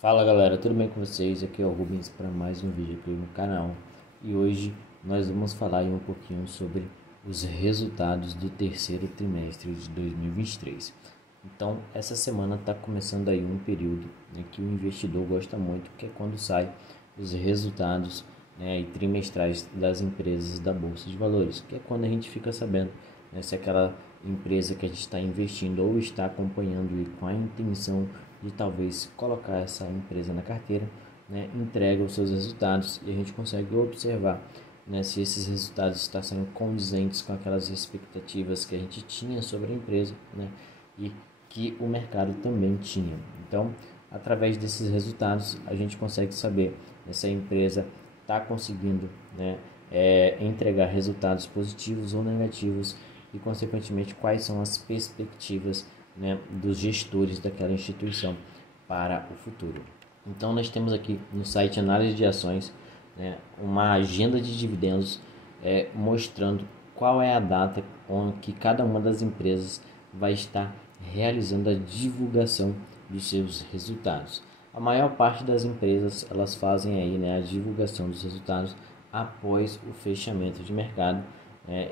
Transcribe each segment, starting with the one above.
Fala galera, tudo bem com vocês? Aqui é o Rubens para mais um vídeo aqui no canal e hoje nós vamos falar aí um pouquinho sobre os resultados do terceiro trimestre de 2023. Então, essa semana está começando aí um período, né, que o investidor gosta muito, que é quando sai os resultados, né, trimestrais das empresas da Bolsa de Valores, que é quando a gente fica sabendo, né, se aquela empresa que a gente está investindo ou está acompanhando e com a intenção de talvez colocar essa empresa na carteira, né, entrega os seus resultados e a gente consegue observar, né, se esses resultados estão sendo condizentes com aquelas expectativas que a gente tinha sobre a empresa, né, e que o mercado também tinha. Então, através desses resultados, a gente consegue saber se a empresa está conseguindo, né, entregar resultados positivos ou negativos e, consequentemente, quais são as perspectivas, né, dos gestores daquela instituição para o futuro. Então, nós temos aqui no site Análise de Ações, né, uma agenda de dividendos mostrando qual é a data onde que cada uma das empresas vai estar realizando a divulgação dos seus resultados. A maior parte das empresas elas fazem aí, né, a divulgação dos resultados após o fechamento de mercado,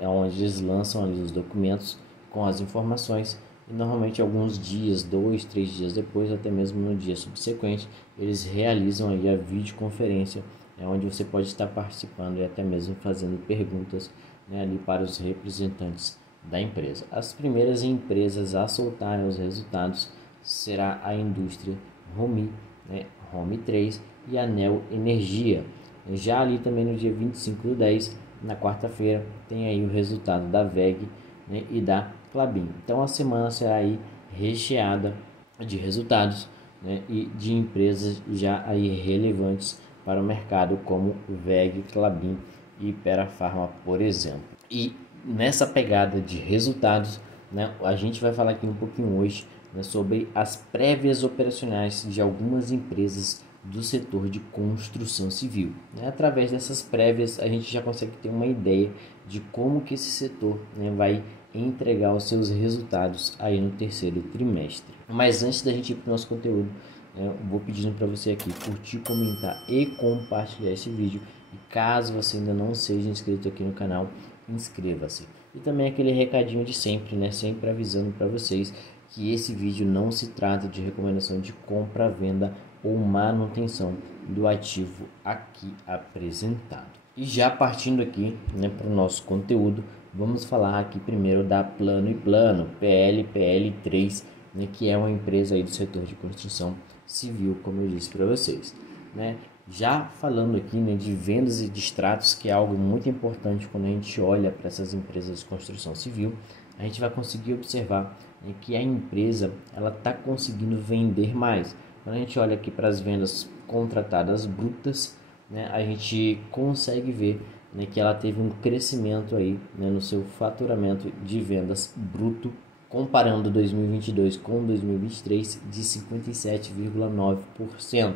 onde eles lançam ali os documentos com as informações e normalmente alguns dias, 2, 3 dias depois, até mesmo no dia subsequente, eles realizam aí a videoconferência, onde você pode estar participando e até mesmo fazendo perguntas, né, ali para os representantes da empresa. As primeiras empresas a soltarem os resultados será a indústria Home, né, Home 3 e a Neo Energia. Já ali também no dia 25/10, na quarta-feira, tem aí o resultado da WEG, né, e da Klabin. Então a semana será aí recheada de resultados, né, e de empresas já aí relevantes para o mercado como WEG, Klabin e Perafarma, por exemplo. E nessa pegada de resultados, né, a gente vai falar aqui um pouquinho hoje, né, sobre as prévias operacionais de algumas empresas do setor de construção civil, né? Através dessas prévias a gente já consegue ter uma ideia de como que esse setor, né, vai entregar os seus resultados aí no terceiro trimestre. Mas antes da gente ir para o nosso conteúdo, eu vou pedindo para você aqui curtir, comentar e compartilhar esse vídeo. E caso você ainda não seja inscrito aqui no canal, inscreva-se. E também aquele recadinho de sempre, né? Sempre avisando para vocês que esse vídeo não se trata de recomendação de compra, venda ou manutenção do ativo aqui apresentado. E já partindo aqui, né, para o nosso conteúdo, vamos falar aqui primeiro da Plano e Plano, PL3, né, que é uma empresa aí do setor de construção civil, como eu disse para vocês, né? Já falando aqui, né, de vendas e distratos, que é algo muito importante quando a gente olha para essas empresas de construção civil, a gente vai conseguir observar, né, que a empresa ela está conseguindo vender mais. Quando a gente olha aqui para as vendas contratadas brutas, né, a gente consegue ver, né, que ela teve um crescimento aí, né, no seu faturamento de vendas bruto, comparando 2022 com 2023 de 57,9%.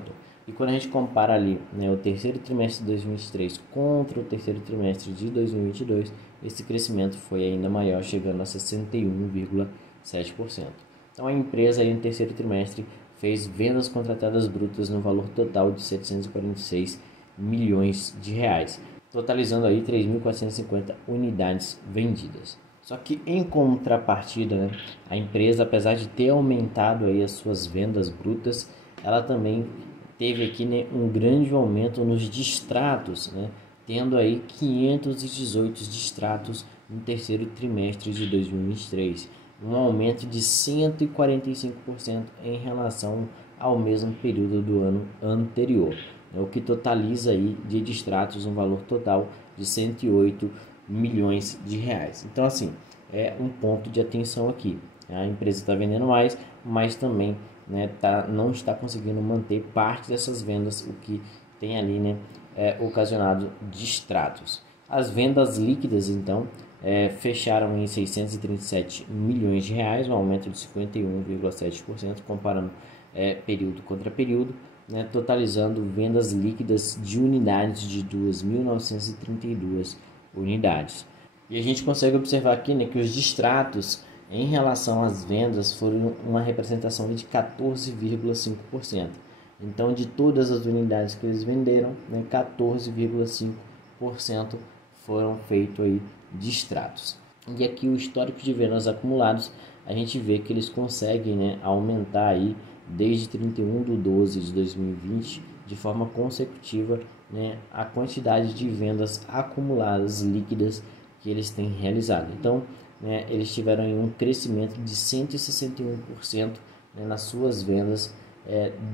E quando a gente compara ali, né, o terceiro trimestre de 2023 contra o terceiro trimestre de 2022, esse crescimento foi ainda maior, chegando a 61,7%. Então a empresa ali no terceiro trimestre fez vendas contratadas brutas no valor total de 746 milhões de reais, totalizando aí 3.450 unidades vendidas. Só que em contrapartida, né, a empresa, apesar de ter aumentado aí as suas vendas brutas, ela também teve aqui, né, um grande aumento nos distratos, né, tendo aí 518 distratos no terceiro trimestre de 2023, um aumento de 145% em relação ao mesmo período do ano anterior, o que totaliza aí de distratos um valor total de 108 milhões de reais. Então, assim, é um ponto de atenção aqui. A empresa está vendendo mais, mas também, né, não está conseguindo manter parte dessas vendas, o que tem ali, né, ocasionado distratos. As vendas líquidas, então, fecharam em 637 milhões de reais, um aumento de 51,7%, comparando período contra período, né, totalizando vendas líquidas de unidades de 2.932 unidades. E a gente consegue observar aqui, né, que os distratos em relação às vendas foram uma representação de 14,5%. Então, de todas as unidades que eles venderam, né, 14,5% foram feitos aí de extratos. E aqui o histórico de vendas acumulados, a gente vê que eles conseguem, né, aumentar aí desde 31/12 de 2020 de forma consecutiva, né, a quantidade de vendas acumuladas líquidas que eles têm realizado. Então, né, eles tiveram um crescimento de 161%, né, nas suas vendas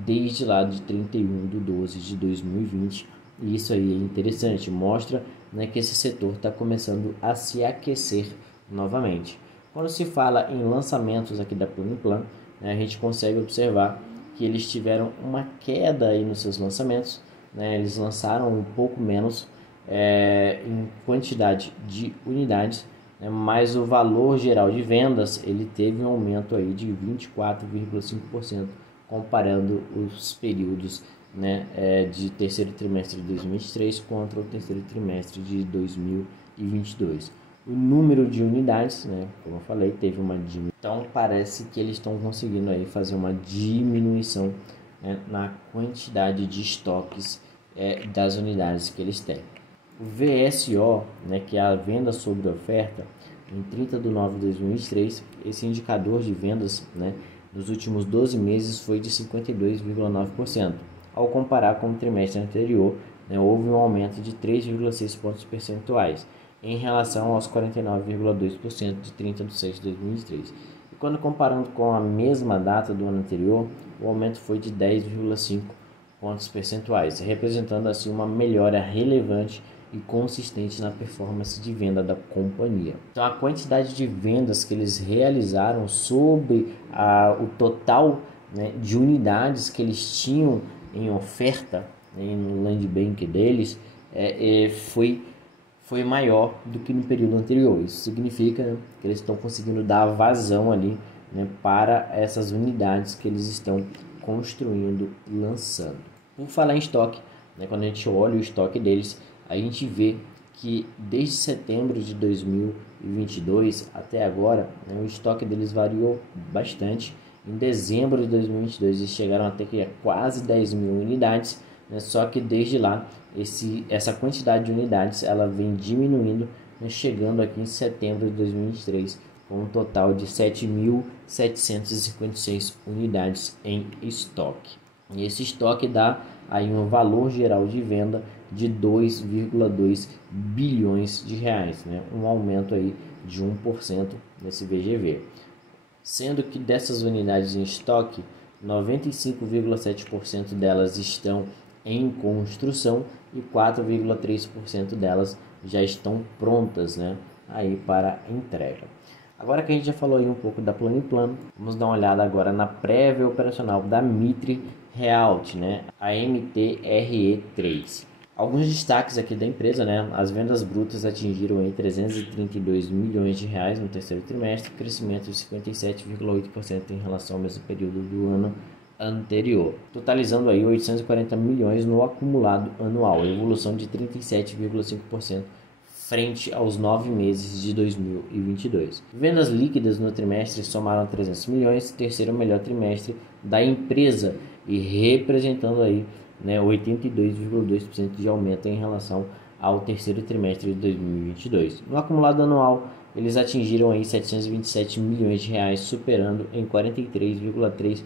desde lá de 31/12 de 2020. E isso aí é interessante, mostra, né, que esse setor está começando a se aquecer novamente. Quando se fala em lançamentos aqui da Planiplan, né, a gente consegue observar que eles tiveram uma queda aí nos seus lançamentos, né, eles lançaram um pouco menos em quantidade de unidades, né, mas o valor geral de vendas ele teve um aumento aí de 24,5% comparando os períodos, né, de terceiro trimestre de 2023 contra o terceiro trimestre de 2022. O número de unidades, né, como eu falei, teve uma diminuição. Então parece que eles estão conseguindo aí fazer uma diminuição, né, na quantidade de estoques das unidades que eles têm. O VSO, né, que é a venda sobre oferta, em 30/9/2023, esse indicador de vendas, né, nos últimos 12 meses foi de 52,9%. Ao comparar com o trimestre anterior, né, houve um aumento de 3,6 pontos percentuais em relação aos 49,2% de 30/6/2023. E quando comparando com a mesma data do ano anterior, o aumento foi de 10,5 pontos percentuais, representando assim uma melhora relevante e consistente na performance de venda da companhia. Então a quantidade de vendas que eles realizaram sobre o total, né, de unidades que eles tinham em oferta, né, no land bank deles foi maior do que no período anterior. Isso significa, né, que eles estão conseguindo dar vazão ali, né, para essas unidades que eles estão construindo e lançando. Por falar em estoque, né, quando a gente olha o estoque deles, a gente vê que desde setembro de 2022 até agora, né, o estoque deles variou bastante. Em dezembro de 2022 eles chegaram a ter quase 10 mil unidades, né, só que desde lá essa quantidade de unidades ela vem diminuindo, né, chegando aqui em setembro de 2023 com um total de 7.756 unidades em estoque. E esse estoque dá aí um valor geral de venda de 2,2 bilhões de reais, né? Um aumento aí de 1% nesse VGV. Sendo que dessas unidades em estoque, 95,7% delas estão em construção e 4,3% delas já estão prontas, né, aí para entrega. Agora que a gente já falou aí um pouco da Planiplan, vamos dar uma olhada agora na prévia operacional da Mitre Realty, né, a MTRE3. Alguns destaques aqui da empresa, né, as vendas brutas atingiram aí 332 milhões de reais no terceiro trimestre, crescimento de 57,8% em relação ao mesmo período do ano anterior, totalizando aí 840 milhões no acumulado anual, evolução de 37,5% frente aos 9 meses de 2022. Vendas líquidas no trimestre somaram 300 milhões, terceiro melhor trimestre da empresa e representando aí, né, 82,2% de aumento em relação ao terceiro trimestre de 2022. No acumulado anual, eles atingiram aí 727 milhões de reais, superando em 43,3%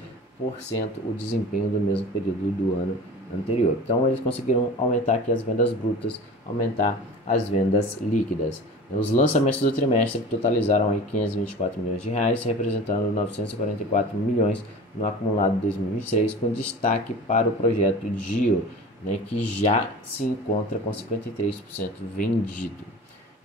o desempenho do mesmo período do ano anterior. Então eles conseguiram aumentar aqui as vendas brutas, aumentar as vendas líquidas. Os lançamentos do trimestre totalizaram aí 524 milhões de reais, representando 944 milhões no acumulado de 2023, com destaque para o projeto GIO, né, que já se encontra com 53% vendido.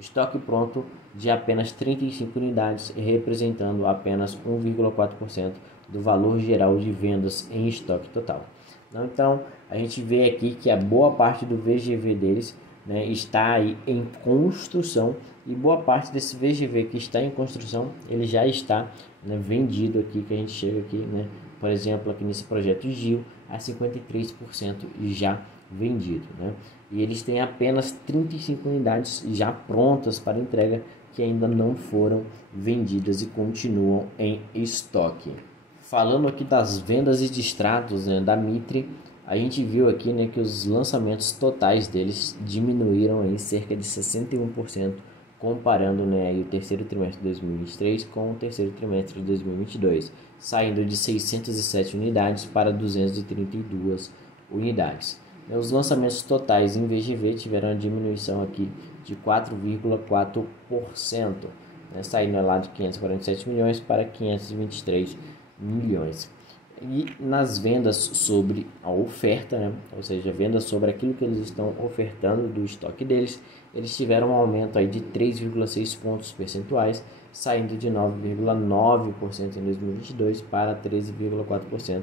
Estoque pronto de apenas 35 unidades, representando apenas 1,4% do valor geral de vendas em estoque total. Então, a gente vê aqui que a boa parte do VGV deles, né, está aí em construção, e boa parte desse VGV que está em construção, ele já está, né, vendido aqui, que a gente chega aqui, né, por exemplo, aqui nesse projeto GIO, a 53% já vendido, né? E eles têm apenas 35 unidades já prontas para entrega que ainda não foram vendidas e continuam em estoque. Falando aqui das vendas e distratos, né, da Mitre, a gente viu aqui, né, que os lançamentos totais deles diminuíram em cerca de 61%, comparando, né, aí o terceiro trimestre de 2023 com o terceiro trimestre de 2022, saindo de 607 unidades para 232 unidades. Os lançamentos totais em VGV tiveram uma diminuição aqui de 4,4%, né, saindo lá de 547 milhões para 523 milhões. E nas vendas sobre a oferta, né, ou seja, vendas sobre aquilo que eles estão ofertando do estoque deles, eles tiveram um aumento aí de 3,6 pontos percentuais, saindo de 9,9% em 2022 para 13,4%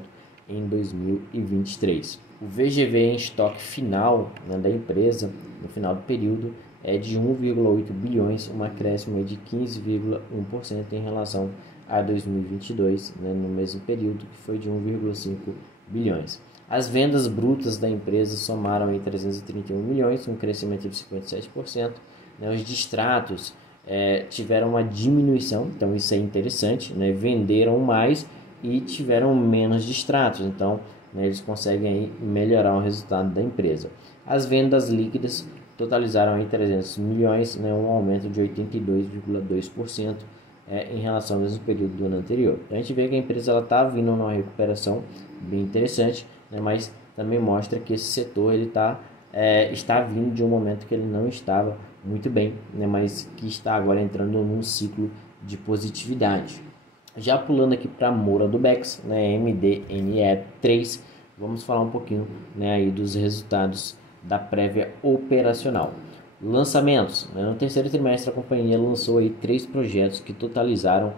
em 2023. O VGV em estoque final, né, da empresa no final do período é de 1,8 bilhões, um acréscimo de 15,1% em relação a 2022, né, no mesmo período, que foi de 1,5 bilhões. As vendas brutas da empresa somaram em 331 milhões, um crescimento de 57%. Né, os distratos tiveram uma diminuição, então isso é interessante, né, venderam mais e tiveram menos distratos, então, né, eles conseguem aí melhorar o resultado da empresa. As vendas líquidas totalizaram aí 300 milhões, né, um aumento de 82,2%. Em relação ao mesmo período do ano anterior. Então a gente vê que a empresa está vindo numa recuperação bem interessante, né, mas também mostra que esse setor ele está vindo de um momento que ele não estava muito bem, né, mas que está agora entrando num ciclo de positividade. Já pulando aqui para a Moura do Bex, né, MDNE3, vamos falar um pouquinho, né, aí dos resultados da prévia operacional. Lançamentos. No terceiro trimestre, a companhia lançou aí 3 projetos que totalizaram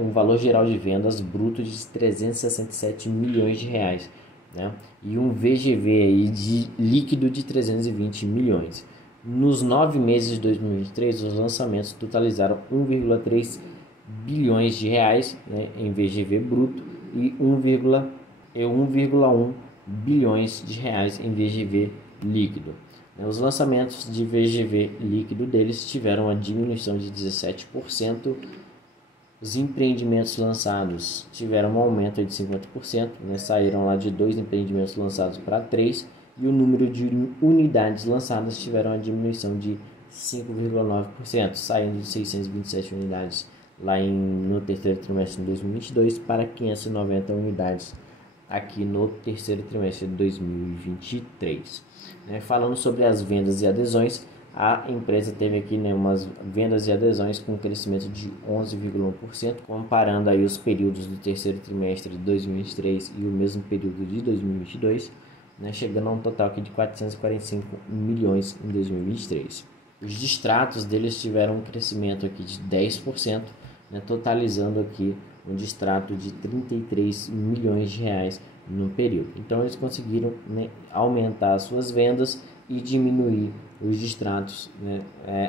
um valor geral de vendas bruto de 367 milhões de reais, né? E um VGV aí de líquido de 320 milhões. Nos 9 meses de 2023, os lançamentos totalizaram 1,3 bilhões de reais, né, em VGV bruto e 1,1 bilhões de reais em VGV líquido. Os lançamentos de VGV líquido deles tiveram uma diminuição de 17%. Os empreendimentos lançados tiveram um aumento de 50%, né? Saíram lá de 2 empreendimentos lançados para 3. E o número de unidades lançadas tiveram uma diminuição de 5,9%, saindo de 627 unidades lá no terceiro trimestre de 2022 para 590 unidades aqui no terceiro trimestre de 2023. Falando sobre as vendas e adesões, a empresa teve aqui, né, umas vendas e adesões com um crescimento de 11,1%, comparando aí os períodos do terceiro trimestre de 2023 e o mesmo período de 2022, né, chegando a um total aqui de 445 milhões em 2023. Os distratos deles tiveram um crescimento aqui de 10%, né, totalizando aqui um distrato de 33 milhões de reais no período. Então eles conseguiram, né, aumentar as suas vendas e diminuir os distratos, né,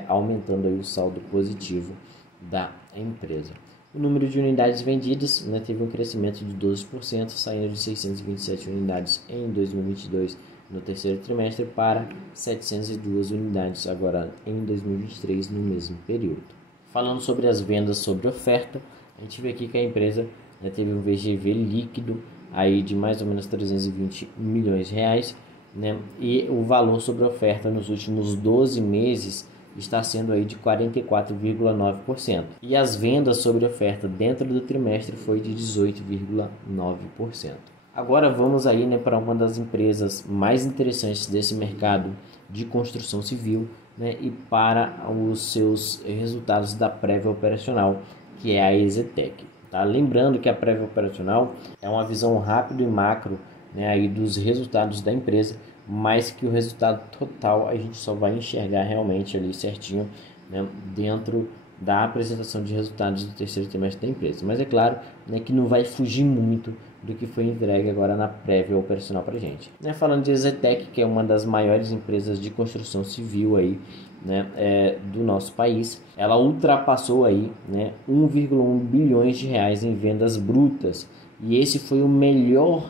aumentando aí o saldo positivo da empresa. O número de unidades vendidas, né, teve um crescimento de 12%, saindo de 627 unidades em 2022 no terceiro trimestre para 702 unidades agora em 2023 no mesmo período. Falando sobre as vendas sobre oferta, a gente vê aqui que a empresa, né, teve um VGV líquido aí de mais ou menos 320 milhões de reais, né, e o valor sobre oferta nos últimos 12 meses está sendo aí de 44,9%. E as vendas sobre oferta dentro do trimestre foi de 18,9%. Agora vamos aí, né, para uma das empresas mais interessantes desse mercado de construção civil, né, e para os seus resultados da prévia operacional, que é a EZTEC. Tá? Lembrando que a prévia operacional é uma visão rápida e macro, né, aí dos resultados da empresa, mas que o resultado total a gente só vai enxergar realmente ali certinho, né, dentro da apresentação de resultados do terceiro trimestre da empresa. Mas é claro, né, que não vai fugir muito do que foi entregue agora na prévia operacional para a gente. Falando de EZTEC, que é uma das maiores empresas de construção civil aí, né, do nosso país, ela ultrapassou aí, né, 1,1 bilhões de reais em vendas brutas. E esse foi o melhor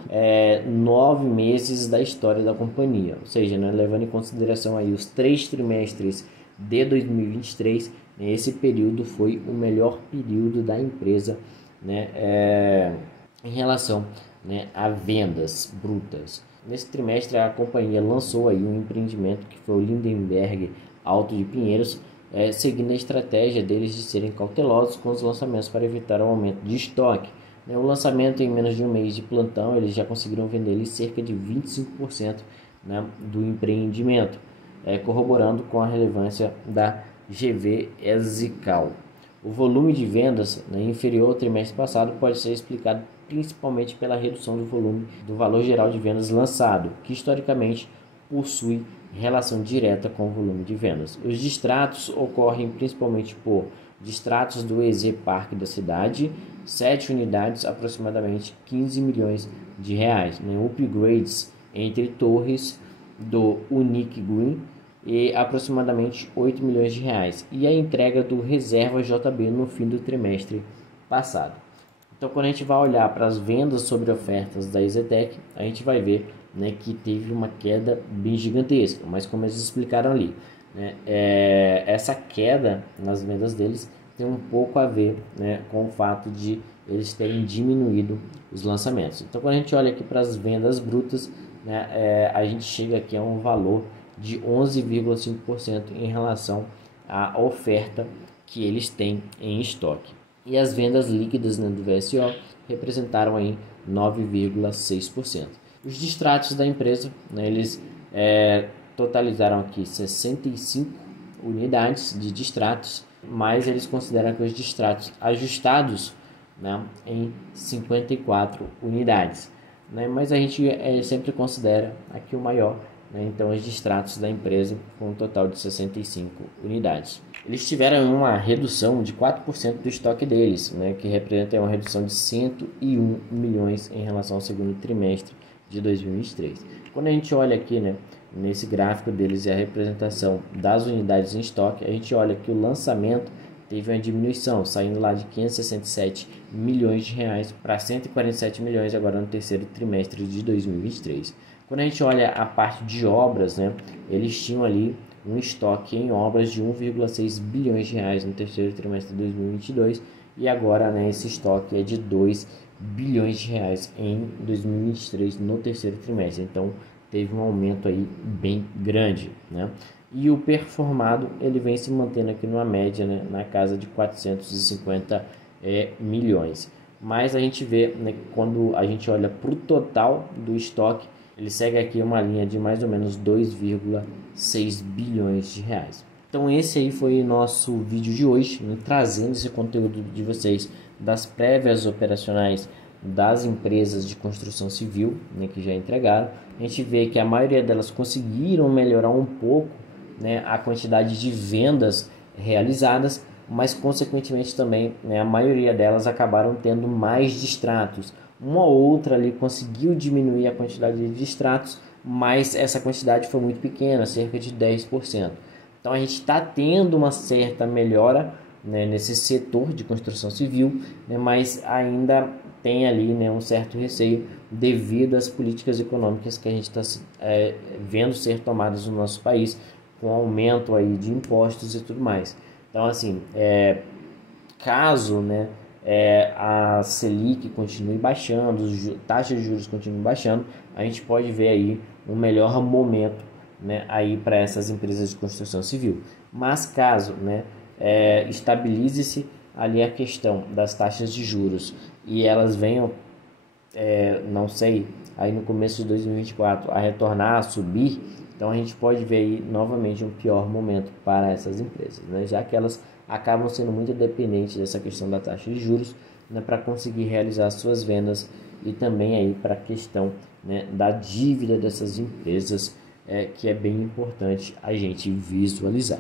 9 meses da história da companhia. Ou seja, né, levando em consideração aí os 3 trimestres de 2023, né, esse período foi o melhor período da empresa, né, em relação, né, a vendas brutas. Nesse trimestre, a companhia lançou aí um empreendimento que foi o Lindenberg Alto de Pinheiros, seguindo a estratégia deles de serem cautelosos com os lançamentos para evitar o aumento de estoque. O lançamento, em menos de um mês de plantão, eles já conseguiram vender cerca de 25%, né, do empreendimento, corroborando com a relevância da GV Ezical. O volume de vendas, né, inferior ao trimestre passado pode ser explicado principalmente pela redução do volume do valor geral de vendas lançado, que historicamente possui relação direta com o volume de vendas. Os distratos ocorrem principalmente por distratos do EZ Parque da cidade, 7 unidades, aproximadamente 15 milhões de reais, né? Upgrades entre torres do Unique Green e aproximadamente 8 milhões de reais, e a entrega do Reserva JB no fim do trimestre passado. Então, quando a gente vai olhar para as vendas sobre ofertas da EZTEC, a gente vai ver, né, que teve uma queda bem gigantesca, mas como eles explicaram ali, né, essa queda nas vendas deles tem um pouco a ver, né, com o fato de eles terem diminuído os lançamentos. Então, quando a gente olha aqui para as vendas brutas, né, a gente chega aqui a um valor de 11,5% em relação à oferta que eles têm em estoque. E as vendas líquidas, né, do VSO representaram aí 9,6%. Os distratos da empresa, né, eles totalizaram aqui 65 unidades de distratos, mas eles consideram que os distratos ajustados, né, em 54 unidades. Né, mas a gente sempre considera aqui o maior, né, então os distratos da empresa com um total de 65 unidades. Eles tiveram uma redução de 4% do estoque deles, né, que representa uma redução de 101 milhões em relação ao segundo trimestre de 2023. Quando a gente olha aqui, né, nesse gráfico deles, a representação das unidades em estoque, a gente olha que o lançamento teve uma diminuição, saindo lá de 567 milhões de reais para 147 milhões agora no terceiro trimestre de 2023. Quando a gente olha a parte de obras, né, eles tinham ali um estoque em obras de 1,6 bilhões de reais no terceiro trimestre de 2022 e agora, né, esse estoque é de 2 bilhões de reais em 2023 no terceiro trimestre. Então teve um aumento aí bem grande, né? E o performado ele vem se mantendo aqui numa média, né, na casa de 450 milhões. Mas a gente vê, né, quando a gente olha para o total do estoque, ele segue aqui uma linha de mais ou menos 2,6 bilhões de reais. Então esse aí foi o nosso vídeo de hoje, né, trazendo esse conteúdo de vocês das prévias operacionais das empresas de construção civil, né, que já entregaram. A gente vê que a maioria delas conseguiram melhorar um pouco, né, a quantidade de vendas realizadas, mas consequentemente também, né, a maioria delas acabaram tendo mais distratos. Uma ou outra ali conseguiu diminuir a quantidade de distratos, mas essa quantidade foi muito pequena, cerca de 10%. Então a gente está tendo uma certa melhora, né, nesse setor de construção civil, né, mas ainda tem ali, né, um certo receio devido às políticas econômicas que a gente está vendo ser tomadas no nosso país, com aumento aí de impostos e tudo mais. Então, assim, caso, né, a Selic continue baixando, taxas de juros continuem baixando, a gente pode ver aí um melhor momento, né, aí para essas empresas de construção civil. Mas caso, né, estabilize-se ali a questão das taxas de juros e elas venham, não sei, aí no começo de 2024 a retornar, a subir, então a gente pode ver aí novamente um pior momento para essas empresas, né? Já que elas acabam sendo muito dependentes dessa questão da taxa de juros, né, para conseguir realizar suas vendas e também aí para a questão, né, da dívida dessas empresas, que é bem importante a gente visualizar.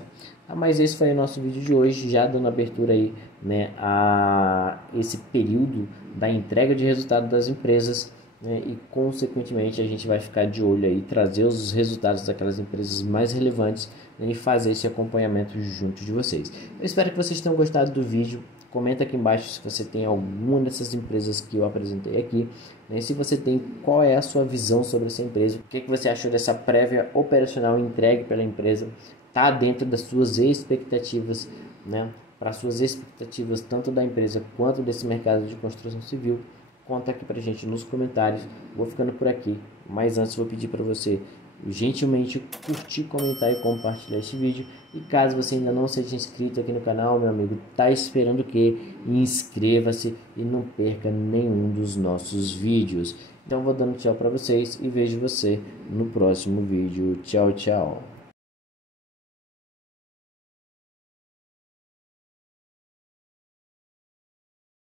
Mas esse foi o nosso vídeo de hoje, já dando abertura aí, né, a esse período da entrega de resultado das empresas, né, e consequentemente a gente vai ficar de olho aí, trazer os resultados daquelas empresas mais relevantes, né, e fazer esse acompanhamento junto de vocês. Eu espero que vocês tenham gostado do vídeo. Comenta aqui embaixo se você tem alguma dessas empresas que eu apresentei aqui, né? Se você tem, qual é a sua visão sobre essa empresa, o que você achou dessa prévia operacional entregue pela empresa, está dentro das suas expectativas, né? Para suas expectativas tanto da empresa quanto desse mercado de construção civil. Conta aqui pra gente nos comentários. Vou ficando por aqui. Mas antes vou pedir para você gentilmente curtir, comentar e compartilhar este vídeo. E caso você ainda não seja inscrito aqui no canal, meu amigo, tá esperando o quê? Inscreva-se e não perca nenhum dos nossos vídeos. Então vou dando tchau para vocês e vejo você no próximo vídeo. Tchau, tchau.